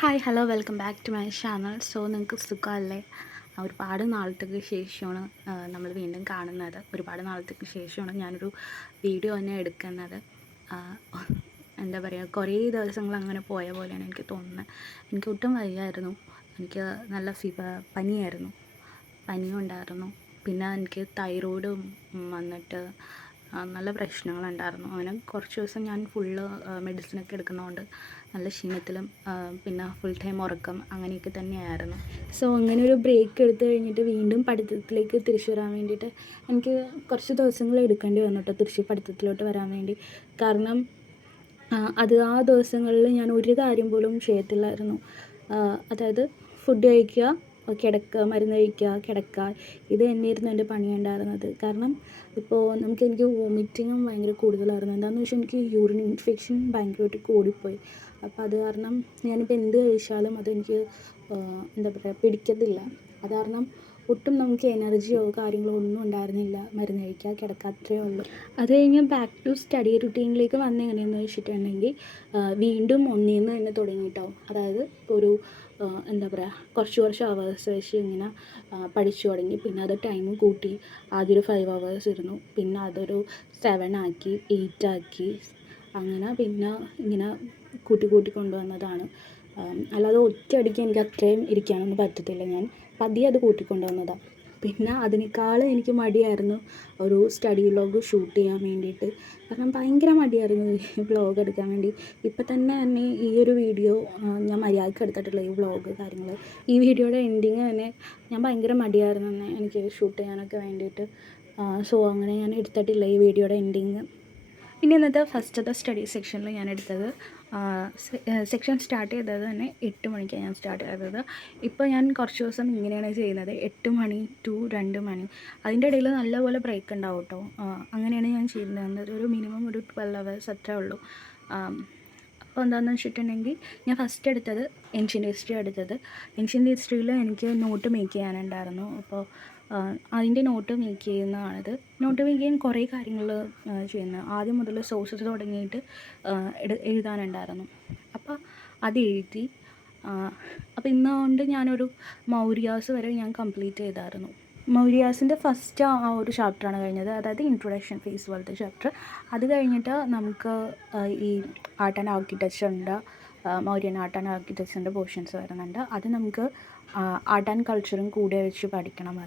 Hi hello welcome back to my channel. So നിങ്ങൾക്ക് സുഖമല്ലേ? ഒരുപാട് നാളത്തേക്ക് ശേഷമാണ് നമ്മൾ വീണ്ടും കാണുന്നത്. ഒരുപാട് നാളത്തേക്ക് ശേഷമാണ് ഞാനൊരു വീഡിയോ തന്നെ എടുക്കുന്നത്. എന്താ പറയുക, കുറേ ദിവസങ്ങൾ അങ്ങനെ പോയ പോലെയാണ് എനിക്ക് തോന്നുന്നത്. എനിക്ക് ഒട്ടും വയ്യായിരുന്നു. എനിക്ക് നല്ല പനിയായിരുന്നു. പനിയും ഉണ്ടായിരുന്നു. പിന്നെ എനിക്ക് തൈറോയിഡും വന്നിട്ട് നല്ല പ്രശ്നങ്ങളുണ്ടായിരുന്നു. അങ്ങനെ കുറച്ച് ദിവസം ഞാൻ ഫുള്ള് മെഡിസിനൊക്കെ എടുക്കുന്നതുകൊണ്ട് നല്ല ക്ഷീണത്തിലും പിന്നെ ഫുൾ ടൈം ഉറക്കം അങ്ങനെയൊക്കെ തന്നെയായിരുന്നു. സോ അങ്ങനെ ഒരു ബ്രേക്ക് എടുത്തു കഴിഞ്ഞിട്ട് വീണ്ടും പഠിത്തത്തിലേക്ക് തിരിച്ചു വരാൻ വേണ്ടിയിട്ട് എനിക്ക് കുറച്ച് ദിവസങ്ങൾ എടുക്കേണ്ടി വന്നു കേട്ടോ, തിരിച്ച് പഠിത്തത്തിലോട്ട് വരാൻ വേണ്ടി. കാരണം ആ ദിവസങ്ങളിൽ ഞാൻ ഒരു കാര്യം പോലും ചെയ്യത്തില്ലായിരുന്നു. അതായത് ഫുഡ് കഴിക്കുക, കിടക്കുക, മരുന്ന് കഴിക്കുക, കിടക്കുക, ഇത് തന്നെയായിരുന്നു എൻ്റെ പണിയുണ്ടായിരുന്നത്. കാരണം എനിക്ക് വോമിറ്റിങ്ങും ഭയങ്കര കൂടുതലായിരുന്നു. എന്താണെന്ന് വെച്ചാൽ എനിക്ക് യൂറിൻ ഇൻഫെക്ഷൻ ഭയങ്കരമായിട്ട് കൂടിപ്പോയി. അപ്പോൾ അത് കാരണം ഞാനിപ്പോൾ എന്ത് കഴിച്ചാലും അതെനിക്ക് എന്താ പറയുക, പിടിക്കത്തില്ല. അത് കാരണം ഒട്ടും നമുക്ക് എനർജിയോ കാര്യങ്ങളോ ഒന്നും ഉണ്ടായിരുന്നില്ല. മരുന്ന് കഴിക്കുക, കിടക്കുക, അത്രയേ ഉള്ളൂ. അത് കഴിഞ്ഞ് ബാക്ക് ടു സ്റ്റഡി റുട്ടീനിലേക്ക് വന്ന് എങ്ങനെയെന്ന് വെച്ചിട്ടുണ്ടെങ്കിൽ വീണ്ടും ഒന്നിൽ തന്നെ തുടങ്ങിയിട്ടാവും. അതായത് ഇപ്പോൾ ഒരു എന്താ പറയുക, കുറച്ച് അവേഴ്സ് വെച്ച് ഇങ്ങനെ പഠിച്ചു തുടങ്ങി. പിന്നെ അത് ടൈം കൂട്ടി. ആദ്യം ഒരു 5 hours ഇരുന്നു, പിന്നെ അതൊരു 7 ആക്കി, 8 ആക്കി, അങ്ങനെ പിന്നെ ഇങ്ങനെ കൂട്ടി കൊണ്ടുവന്നതാണ്. അല്ലാതെ ഒറ്റയടിക്ക് എനിക്ക് അത്രയും ഇരിക്കാനൊന്നും പറ്റത്തില്ല. ഞാൻ പതിയെ അത് കൂട്ടിക്കൊണ്ടുവന്നതാണ്. പിന്നെ അതിനേക്കാളും എനിക്ക് മടിയായിരുന്നു ഒരു സ്റ്റഡി വ്ളോഗ് ഷൂട്ട് ചെയ്യാൻ വേണ്ടിയിട്ട്. കാരണം ഭയങ്കര മടിയായിരുന്നു ഈ വ്ളോഗ് എടുക്കാൻ വേണ്ടി. ഇപ്പം തന്നെ ഈ ഒരു വീഡിയോ ഞാൻ മര്യാദയ്ക്ക് എടുത്തിട്ടില്ല, ഈ വ്ളോഗ് കാര്യങ്ങൾ. ഈ വീഡിയോയുടെ എൻഡിങ് തന്നെ ഞാൻ ഭയങ്കര മടിയായിരുന്നു തന്നെ എനിക്ക് ഷൂട്ട് ചെയ്യാനൊക്കെ വേണ്ടിയിട്ട്. സോ അങ്ങനെ ഞാൻ എടുത്തിട്ടില്ല ഈ വീഡിയോയുടെ എൻഡിങ്. പിന്നെ ഇന്നത്തെ ഫസ്റ്റത്തെ സ്റ്റഡി സെക്ഷനിൽ ഞാൻ എടുത്തത് സെക്ഷൻ സ്റ്റാർട്ട് ചെയ്തത് തന്നെ 8 മണിക്കാണ് ഞാൻ സ്റ്റാർട്ട് ചെയ്തത്. ഇപ്പോൾ ഞാൻ കുറച്ച് ദിവസം ഇങ്ങനെയാണ് ചെയ്യുന്നത്, 8 മണി ടു 2 മണി. അതിൻ്റെ ഇടയിൽ നല്ലപോലെ ബ്രേക്ക് ഉണ്ടാവും കേട്ടോ. അങ്ങനെയാണ് ഞാൻ ചെയ്യുന്നത്. ഒരു മിനിമം ഒരു 12 hours അത്രേ ഉള്ളൂ. അപ്പോൾ എന്താണെന്ന് വെച്ചിട്ടുണ്ടെങ്കിൽ ഞാൻ ഫസ്റ്റ് എടുത്തത് ഏൻഷ്യൻ്റ് ഹിസ്റ്ററി എടുത്തത്. ഏൻഷ്യൻ്റ് ഹിസ്റ്ററിയിൽ എനിക്ക് നോട്ട് മേക്ക് ചെയ്യാനുണ്ടായിരുന്നു. അപ്പോൾ അതിൻ്റെ നോട്ട് മേക്ക് ചെയ്യുന്നതാണിത്. നോട്ട് മേക്ക് ചെയ്യാൻ കുറേ കാര്യങ്ങൾ ചെയ്യുന്നത്. ആദ്യം മുതൽ സോഴ്സസ് തുടങ്ങിയിട്ട് എഴുതാനുണ്ടായിരുന്നു. അപ്പോൾ അത് എഴുതി. അപ്പോൾ ഇന്നുകൊണ്ട് ഞാനൊരു മൗര്യാസ് വരെ ഞാൻ കംപ്ലീറ്റ് ചെയ്തായിരുന്നു. മൗര്യാസിൻ്റെ ഫസ്റ്റ് ആ ഒരു ചാപ്റ്ററാണ് കഴിഞ്ഞത്, അതായത് ഇൻട്രൊഡക്ഷൻ ഫേസ് പോലത്തെ ചാപ്റ്റർ. അത് കഴിഞ്ഞിട്ട് നമുക്ക് ഈ ആർട്ട് ആൻഡ് ആർക്കിടെക്ചറിൻ്റെ മൗര്യൻ ആർട്ട് ആൻഡ് ആർക്കിടെക്ചറിൻ്റെ പോർഷൻസ് വരുന്നുണ്ട്. അത് നമുക്ക് ആർട്ട് ആൻഡ് കൾച്ചറും കൂടെ വെച്ച് പഠിക്കണം.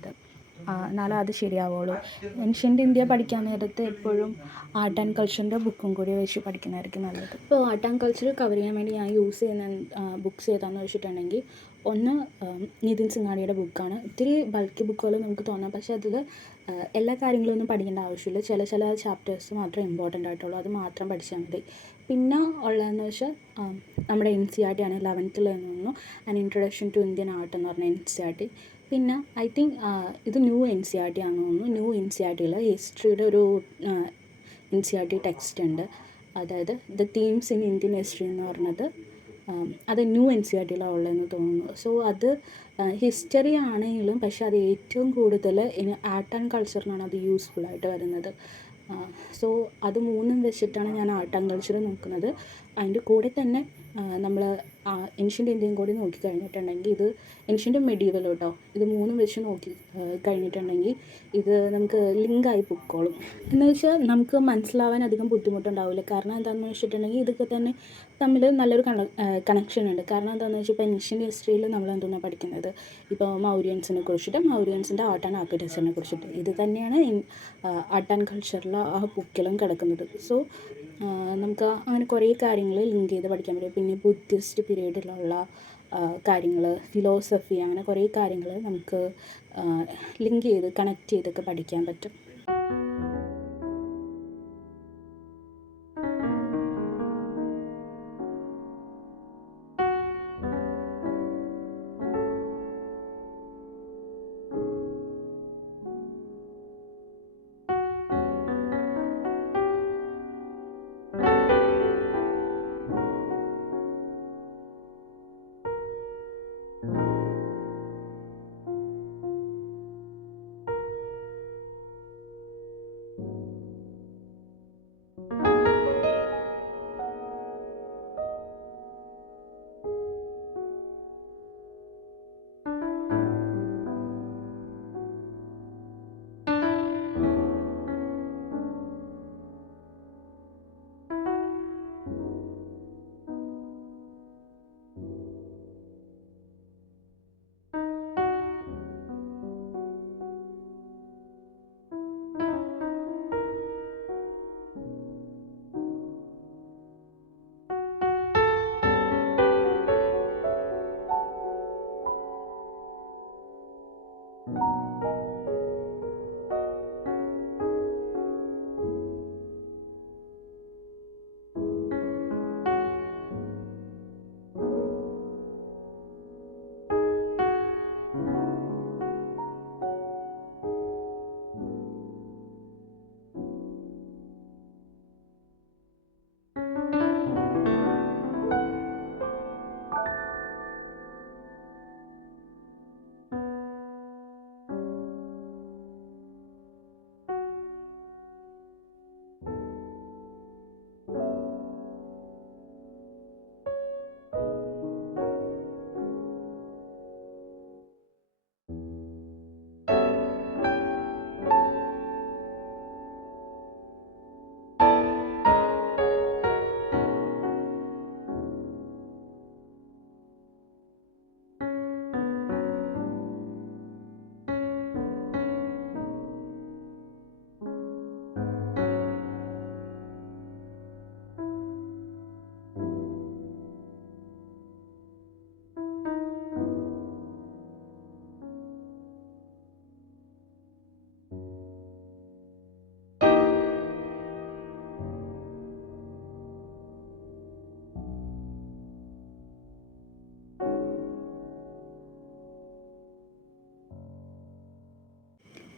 എന്നാലേ അത് ശരിയാവുള്ളൂ. ഏൻഷ്യൻ്റ് ഇന്ത്യ പഠിക്കാൻ നേരത്ത് എപ്പോഴും ആർട്ട് ആൻഡ് കൾച്ചറിൻ്റെ ബുക്കും കൂടി വെച്ച് പഠിക്കുന്നതായിരിക്കും നല്ലത്. ഇപ്പോൾ ആർട്ട് ആൻഡ് കൾച്ചർ കവർ ചെയ്യാൻ വേണ്ടി ഞാൻ യൂസ് ചെയ്യുന്ന ബുക്സ് ഏതാണെന്ന് വെച്ചിട്ടുണ്ടെങ്കിൽ, ഒന്ന് നിതിൻ സിംഗാണിയുടെ ബുക്കാണ്. ഇത്തിരി ബൾക്കി ബുക്കുകൾ നമുക്ക് തോന്നാം, പക്ഷേ അതിൽ എല്ലാ കാര്യങ്ങളൊന്നും പഠിക്കേണ്ട ആവശ്യമില്ല. ചില ചാപ്റ്റേഴ്സ് മാത്രമേ ഇമ്പോർട്ടൻ്റ് ആയിട്ടുള്ളൂ, അത് മാത്രം പഠിച്ചാൽ മതി. പിന്നെ ഉള്ളതെന്ന് വെച്ചാൽ നമ്മുടെ NCERT ആണ് 11th തോന്നുന്നു, an introduction to Indian art എന്ന് പറഞ്ഞ NCERT. പിന്നെ ഐ തിങ്ക് ഇത് ന്യൂ NCERT ആണെന്ന് തോന്നുന്നു. ന്യൂ NCERTയിൽ ഹിസ്റ്ററിയുടെ ഒരു NCERT ടെക്സ്റ്റ് ഉണ്ട്, അതായത് the themes in Indian history എന്ന് പറഞ്ഞത്. അത് ന്യൂ NCERTയിലാണ് ഉള്ളതെന്ന് തോന്നുന്നു. സോ അത് ഹിസ്റ്ററി ആണെങ്കിലും, പക്ഷേ അത് ഏറ്റവും കൂടുതൽ ആർട്ട് ആൻഡ് കൾച്ചറിനാണ് അത് യൂസ്ഫുള്ളായിട്ട് വരുന്നത്. സോ അത് മൂന്നും വെച്ചിട്ടാണ് ഞാൻ ആർട്ട് ആൻഡ് കൾച്ചർ നോക്കുന്നത്. അതിൻ്റെ കൂടെ തന്നെ നമ്മൾ ഏൻഷ്യൻ്റ് ഇന്ത്യയും കൂടി നോക്കിക്കഴിഞ്ഞിട്ടുണ്ടെങ്കിൽ, ഇത് ഏൻഷ്യൻ്റ് മെഡീവൽ കേട്ടോ, ഇത് മൂന്നും വെച്ച് നോക്കി കഴിഞ്ഞിട്ടുണ്ടെങ്കിൽ ഇത് നമുക്ക് ലിങ്കായി പൊക്കോളും. എന്ന് വെച്ചാൽ നമുക്ക് മനസ്സിലാവാൻ അധികം ബുദ്ധിമുട്ടുണ്ടാവില്ല. കാരണം എന്താണെന്ന് വെച്ചിട്ടുണ്ടെങ്കിൽ ഇതൊക്കെ തന്നെ തമ്മിൽ നല്ലൊരു കണക്ഷൻ ഉണ്ട്. കാരണം എന്താണെന്ന് വെച്ചാൽ ഇപ്പോൾ ഏൻഷ്യൻ്റ് ഹിസ്റ്ററിയിൽ നമ്മൾ എന്താണ് പഠിക്കുന്നത്, ഇപ്പോൾ മൗര്യൻസിനെ കുറിച്ചിട്ട്, മൗര്യൻസിൻ്റെ ആർട്ട് ആൻഡ് ആർക്കിടെക്ചറിനെ കുറിച്ചിട്ട്. ഇത് തന്നെയാണ് ആർട്ട് ആൻഡ് കൾച്ചറിൽ ആ ബുക്കിലും കിടക്കുന്നത്. സോ നമുക്ക് അങ്ങനെ കുറേ കാര്യങ്ങൾ ലിങ്ക് ചെയ്ത് പഠിക്കാൻ പറ്റും. പിന്നെ ബുദ്ധിസ്റ്റ് പീരീഡിലുള്ള കാര്യങ്ങൾ, ഫിലോസഫി, അങ്ങനെ കുറേ കാര്യങ്ങൾ നമുക്ക് ലിങ്ക് ചെയ്ത് കണക്ട് ചെയ്തൊക്കെ പഠിക്കാൻ പറ്റും.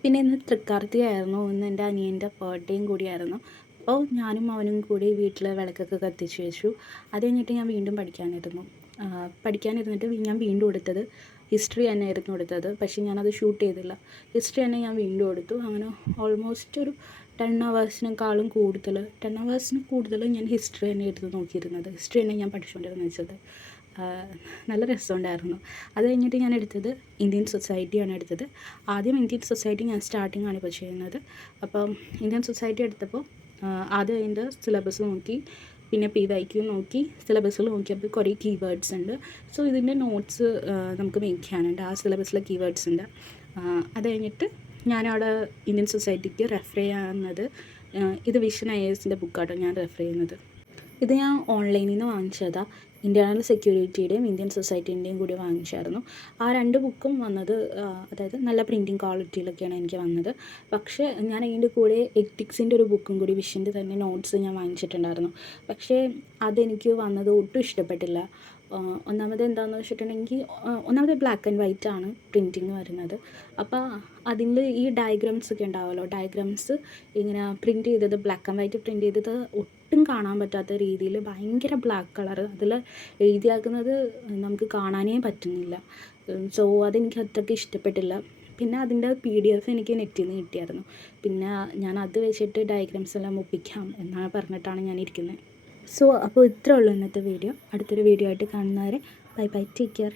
പിന്നെ ഇന്ന് തൃക്കാർത്തികയായിരുന്നു. ഇന്ന് എൻ്റെ അനിയൻ്റെ ബർത്ത്ഡേയും കൂടിയായിരുന്നു. അപ്പോൾ ഞാനും അവനും കൂടി വീട്ടിൽ വിളക്കൊക്കെ കത്തിച്ച് വെച്ചു. അത് കഴിഞ്ഞിട്ട് ഞാൻ വീണ്ടും പഠിക്കാനിരുന്നിട്ട് ഞാൻ വീണ്ടും എടുത്തത് ഹിസ്റ്ററി തന്നെയായിരുന്നു എടുത്തത്. പക്ഷേ ഞാനത് ഷൂട്ട് ചെയ്തില്ല. ഹിസ്റ്ററി തന്നെ ഞാൻ വീണ്ടും എടുത്തു. അങ്ങനെ ഓൾമോസ്റ്റ് ഒരു 10 ഹവേഴ്സിന് കൂടുതൽ ഞാൻ ഹിസ്റ്ററി തന്നെ എടുത്ത് നോക്കിയിരുന്നത്. ഹിസ്റ്ററി തന്നെ ഞാൻ പഠിച്ചുകൊണ്ടിരുന്നത് വെച്ചത്. നല്ല രസമുണ്ടായിരുന്നു. അത് കഴിഞ്ഞിട്ട് ഞാൻ എടുത്തത് ഇന്ത്യൻ സൊസൈറ്റിയാണ് എടുത്തത്. ആദ്യം ഇന്ത്യൻ സൊസൈറ്റി ഞാൻ സ്റ്റാർട്ടിങ്ങാണ് ഇപ്പോൾ ചെയ്യുന്നത്. അപ്പം ഇന്ത്യൻ സൊസൈറ്റി എടുത്തപ്പോൾ ആദ്യം അതിൻ്റെ സിലബസ് നോക്കി, പിന്നെ PYQ നോക്കി, സിലബസിൽ നോക്കിയപ്പോൾ കുറേ കീവേഡ്സ് ഉണ്ട്. സോ ഇതിൻ്റെ നോട്ട്സ് നമുക്ക് മേക്ക് ചെയ്യാനുണ്ട്. ആ സിലബസിലെ കീവേഡ്സ് ഉണ്ട്. അത് കഴിഞ്ഞിട്ട് ഞാനവിടെ ഇന്ത്യൻ സൊസൈറ്റിക്ക് റെഫർ ചെയ്യാവുന്നത് ഇത് വിഷൻ IASൻ്റെ ബുക്കാട്ടോ ഞാൻ റെഫർ ചെയ്യുന്നത്. ഇത് ഞാൻ ഓൺലൈനിൽ നിന്ന് വാങ്ങിച്ചതാണ്. ഇൻ്റേണൽ സെക്യൂരിറ്റിയുടെയും ഇന്ത്യൻ സൊസൈറ്റീൻ്റെയും കൂടി വാങ്ങിച്ചായിരുന്നു. ആ 2 ബുക്കും വന്നത് അതായത് നല്ല പ്രിൻറ്റിങ് ക്വാളിറ്റിയിലൊക്കെയാണ് എനിക്ക് വന്നത്. പക്ഷേ ഞാൻ അതിൻ്റെ കൂടെ എത്തിക്സിൻ്റെ ഒരു ബുക്കും കൂടി വിഷൻ്റെ തന്നെ നോട്ട്സ് ഞാൻ വാങ്ങിച്ചിട്ടുണ്ടായിരുന്നു. പക്ഷേ അതെനിക്ക് വന്നത് ഒട്ടും ഇഷ്ടപ്പെട്ടില്ല. ഒന്നാമത് എന്താണെന്ന് വെച്ചിട്ടുണ്ടെങ്കിൽ ഒന്നാമത് ബ്ലാക്ക് ആൻഡ് വൈറ്റ് ആണ് പ്രിൻറ്റിങ് വരുന്നത്. അപ്പോൾ അതിൽ ഈ ഡയഗ്രാംസ് ഒക്കെ ഉണ്ടാവുമല്ലോ, ഡയഗ്രാംസ് ഇങ്ങനെ പ്രിൻറ്റ് ചെയ്തത് ബ്ലാക്ക് ആൻഡ് വൈറ്റ് പ്രിൻറ്റ് ചെയ്തത് ഒട്ടും കാണാൻ പറ്റാത്ത രീതിയിൽ ഭയങ്കര ബ്ലാക്ക് കളറ്, അതിൽ എഴുതിയാക്കുന്നത് നമുക്ക് കാണാനേ പറ്റുന്നില്ല. സോ അതെനിക്ക് അത്രയ്ക്ക് ഇഷ്ടപ്പെട്ടില്ല. പിന്നെ അതിൻ്റെ PDF എനിക്ക് നെറ്റിൽ നിന്ന് കിട്ടിയായിരുന്നു. പിന്നെ ഞാൻ അത് വെച്ചിട്ട് ഡയഗ്രാംസ് എല്ലാം ഒപ്പിക്കാം എന്നാണ് പറഞ്ഞിട്ടാണ് ഞാൻ ഇരിക്കുന്നത്. സോ അപ്പോൾ ഇത്രേ ഉള്ളൂ ഇന്നത്തെ വീഡിയോ. അടുത്തൊരു വീഡിയോ ആയിട്ട് കാണുന്നവരെ ബൈ ബൈ, ടേക്ക് കെയർ.